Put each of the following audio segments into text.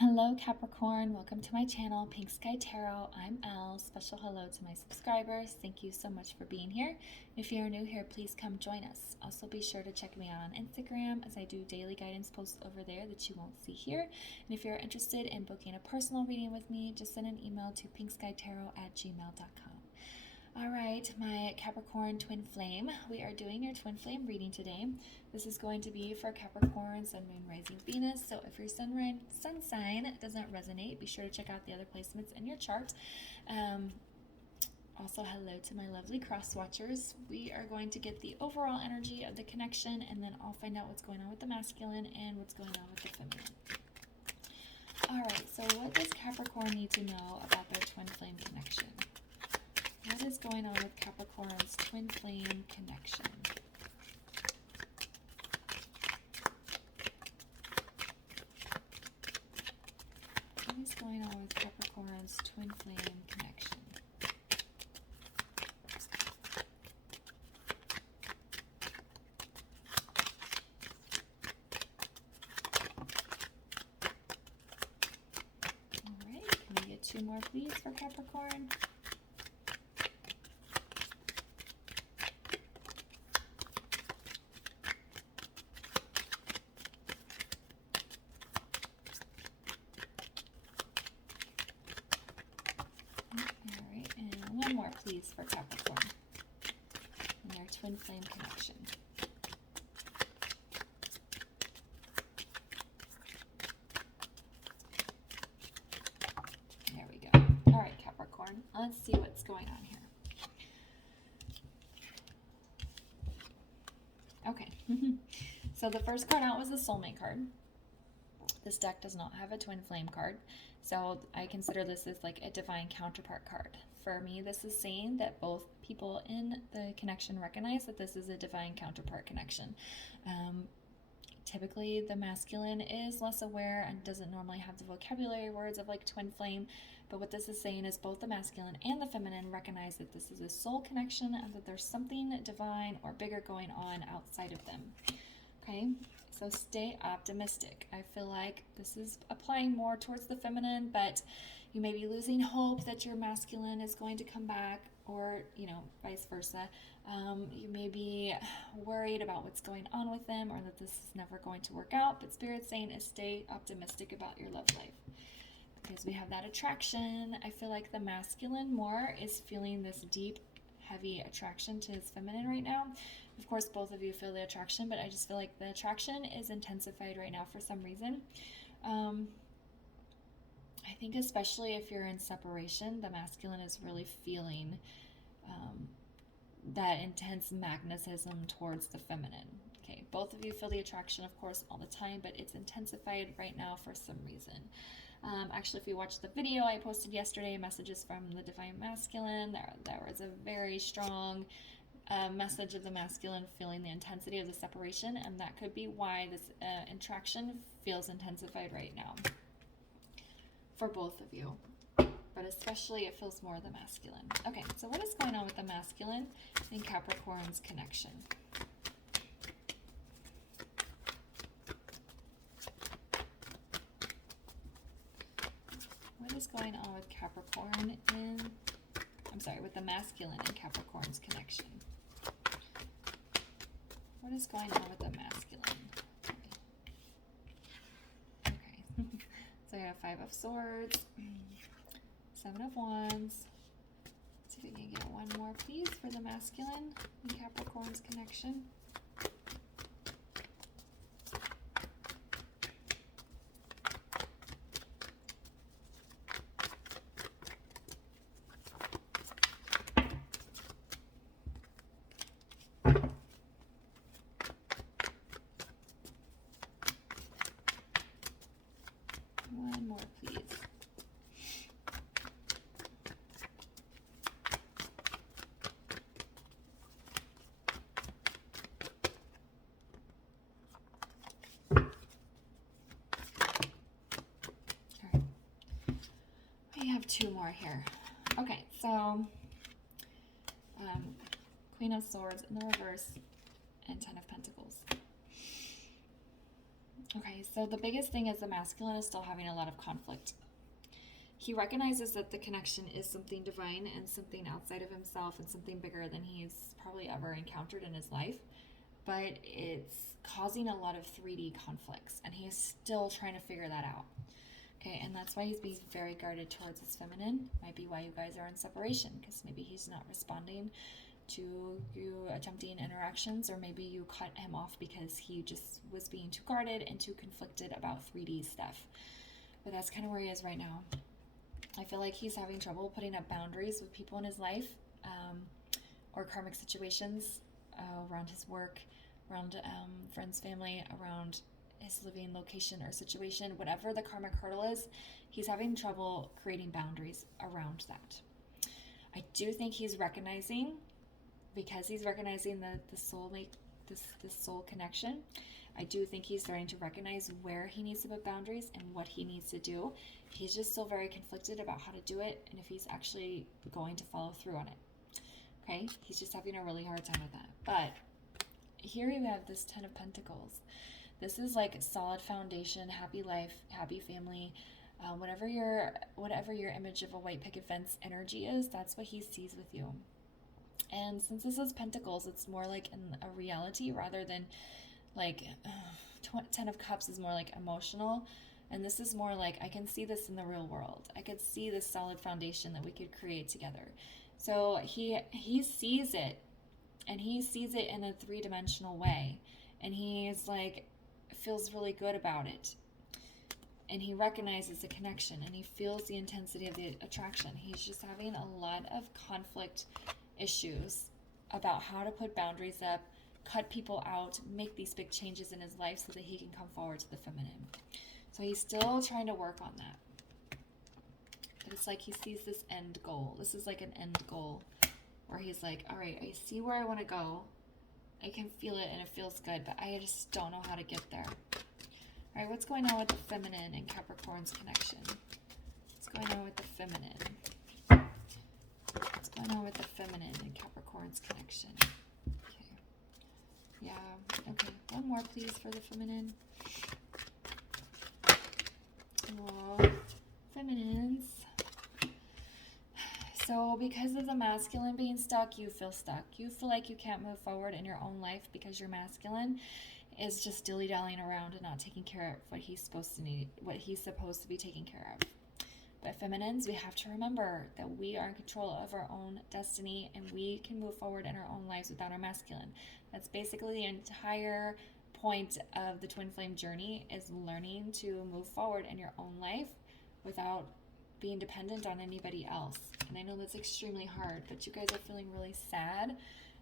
Hello Capricorn, welcome to my channel, Pink Sky Tarot. I'm Elle. Special hello to my subscribers. Thank you so much for being here. If you're new here, please come join us. Also be sure to check me out on Instagram as I do daily guidance posts over there that you won't see here. And if you're interested in booking a personal reading with me, just send an email to pinkskytarot@gmail.com. All right, my Capricorn twin flame. We are doing your twin flame reading today. This is going to be for Capricorn, Sun, Moon, Rising, Venus. So if your sun sign doesn't resonate, be sure to check out the other placements in your chart. Also, hello to my lovely cross watchers. We are going to get the overall energy of the connection, and then I'll find out what's going on with the masculine and what's going on with the feminine. All right, so what does Capricorn need to know about their twin flame connection? What is going on with Capricorn's twin flame connection? What is going on with Capricorn's twin flame connection? All right, can we get two more please for Capricorn? One more, please, for Capricorn and their twin flame connection. There we go. All right, Capricorn, let's see what's going on here. Okay, so the first card out was the soulmate card. This deck does not have a twin flame card, so I consider this as like a divine counterpart card. For me, this is saying that both people in the connection recognize that this is a divine counterpart connection. Typically, the masculine is less aware and doesn't normally have the vocabulary words of like twin flame, but what this is saying is both the masculine and the feminine recognize that this is a soul connection and that there's something divine or bigger going on outside of them. Okay, so stay optimistic. I feel like this is applying more towards the feminine, but you may be losing hope that your masculine is going to come back, or, you know, vice versa. You may be worried about what's going on with them or that this is never going to work out, but Spirit's saying is stay optimistic about your love life. Because we have that attraction, I feel like the masculine more is feeling this deep, heavy attraction to his feminine right now. Of course, both of you feel the attraction, but I just feel like the attraction is intensified right now for some reason. I think especially if you're in separation, the masculine is really feeling that intense magnetism towards the feminine. Okay, both of you feel the attraction, of course, all the time, but it's intensified right now for some reason. Actually, if you watched the video I posted yesterday, messages from the divine masculine, there was a very strong message of the masculine feeling the intensity of the separation, and that could be why this attraction feels intensified right now for both of you, but especially it feels more the masculine. Okay, so what is going on with the masculine in Capricorn's connection? What is going on with Capricorn with the masculine in Capricorn's connection? What is going on with the masculine? Okay. So I have 5 of Swords, 7 of Wands. Let's see if we can get one more, please, for the masculine in Capricorn's connection. One more, please. All right. We have 2 more here. Okay, so Queen of Swords in the reverse and 10 of Pentacles. Okay, so the biggest thing is the masculine is still having a lot of conflict. He recognizes that the connection is something divine and something outside of himself and something bigger than he's probably ever encountered in his life, but it's causing a lot of 3D conflicts, and he's still trying to figure that out. Okay, and that's why he's being very guarded towards his feminine. Might be why you guys are in separation, because maybe he's not responding to you attempting interactions, or maybe you cut him off because he just was being too guarded and too conflicted about 3D stuff. But that's kind of where he is right now. I feel like he's having trouble putting up boundaries with people in his life, or karmic situations around his work, around friends, family, around his living location or situation. Whatever the karmic hurdle is, he's having trouble creating boundaries around that. I do think he's recognizing, because he's recognizing the soulmate, this soul connection, I do think he's starting to recognize where he needs to put boundaries and what he needs to do. He's just still very conflicted about how to do it and if he's actually going to follow through on it. Okay, he's just having a really hard time with that. But here you have this 10 of Pentacles. This is like solid foundation, happy life, happy family. Whatever your image of a white picket fence energy is, that's what he sees with you. And since this is Pentacles, it's more like in a reality rather than like 10 of Cups is more like emotional. And this is more like, I can see this in the real world. I could see this solid foundation that we could create together. So he sees it, and he sees it in a 3-dimensional way. And he's like, feels really good about it. And he recognizes the connection, and he feels the intensity of the attraction. He's just having a lot of conflict issues about how to put boundaries up, cut people out, make these big changes in his life so that he can come forward to the feminine. So he's still trying to work on that. But it's like he sees this end goal. This is like an end goal where he's like, all right, I see where I want to go. I can feel it and it feels good, but I just don't know how to get there. All right, what's going on with the feminine and Capricorn's connection? What's going on with the feminine? What's going on with the feminine and Capricorn's connection? Okay. Yeah, okay. One more, please, for the feminine. Oh, feminines. So because of the masculine being stuck, you feel stuck. You feel like you can't move forward in your own life because your masculine is just dilly-dallying around and not taking care of what he's supposed to be taking care of. But feminines, we have to remember that we are in control of our own destiny, and we can move forward in our own lives without our masculine. That's basically the entire point of the twin flame journey, is learning to move forward in your own life without being dependent on anybody else. And I know that's extremely hard, but you guys are feeling really sad.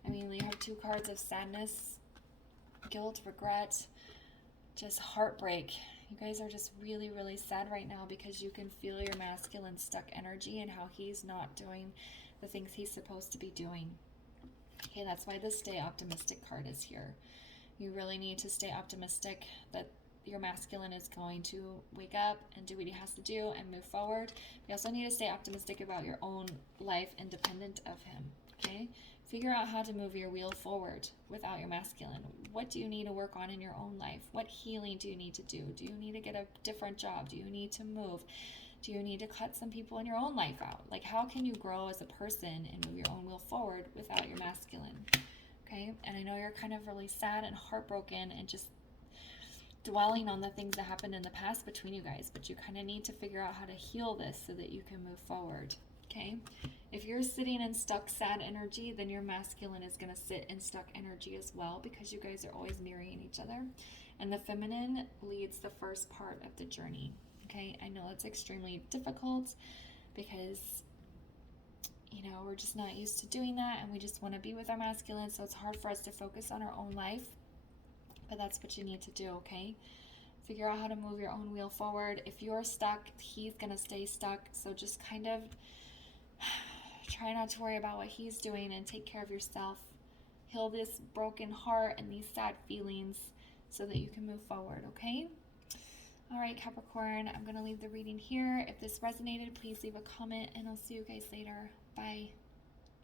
I mean, you have 2 cards of sadness, guilt, regret, just heartbreak. You guys are just really, really sad right now because you can feel your masculine stuck energy and how he's not doing the things he's supposed to be doing. Okay, that's why the stay optimistic card is here. You really need to stay optimistic that your masculine is going to wake up and do what he has to do and move forward. You also need to stay optimistic about your own life independent of him, okay? Figure out how to move your wheel forward without your masculine. What do you need to work on in your own life? What healing do you need to do? Do you need to get a different job? Do you need to move? Do you need to cut some people in your own life out? Like, how can you grow as a person and move your own wheel forward without your masculine? Okay, and I know you're kind of really sad and heartbroken and just dwelling on the things that happened in the past between you guys, but you kind of need to figure out how to heal this so that you can move forward. Okay, if you're sitting in stuck sad energy, then your masculine is going to sit in stuck energy as well, because you guys are always mirroring each other, and the feminine leads the first part of the journey. Okay, I know it's extremely difficult because we're just not used to doing that, and we just want to be with our masculine, so it's hard for us to focus on our own life. But that's what you need to do, okay? Figure out how to move your own wheel forward. If you're stuck, he's going to stay stuck. So just kind of try not to worry about what he's doing and take care of yourself. Heal this broken heart and these sad feelings so that you can move forward, okay? All right, Capricorn, I'm going to leave the reading here. If this resonated, please leave a comment, and I'll see you guys later. Bye.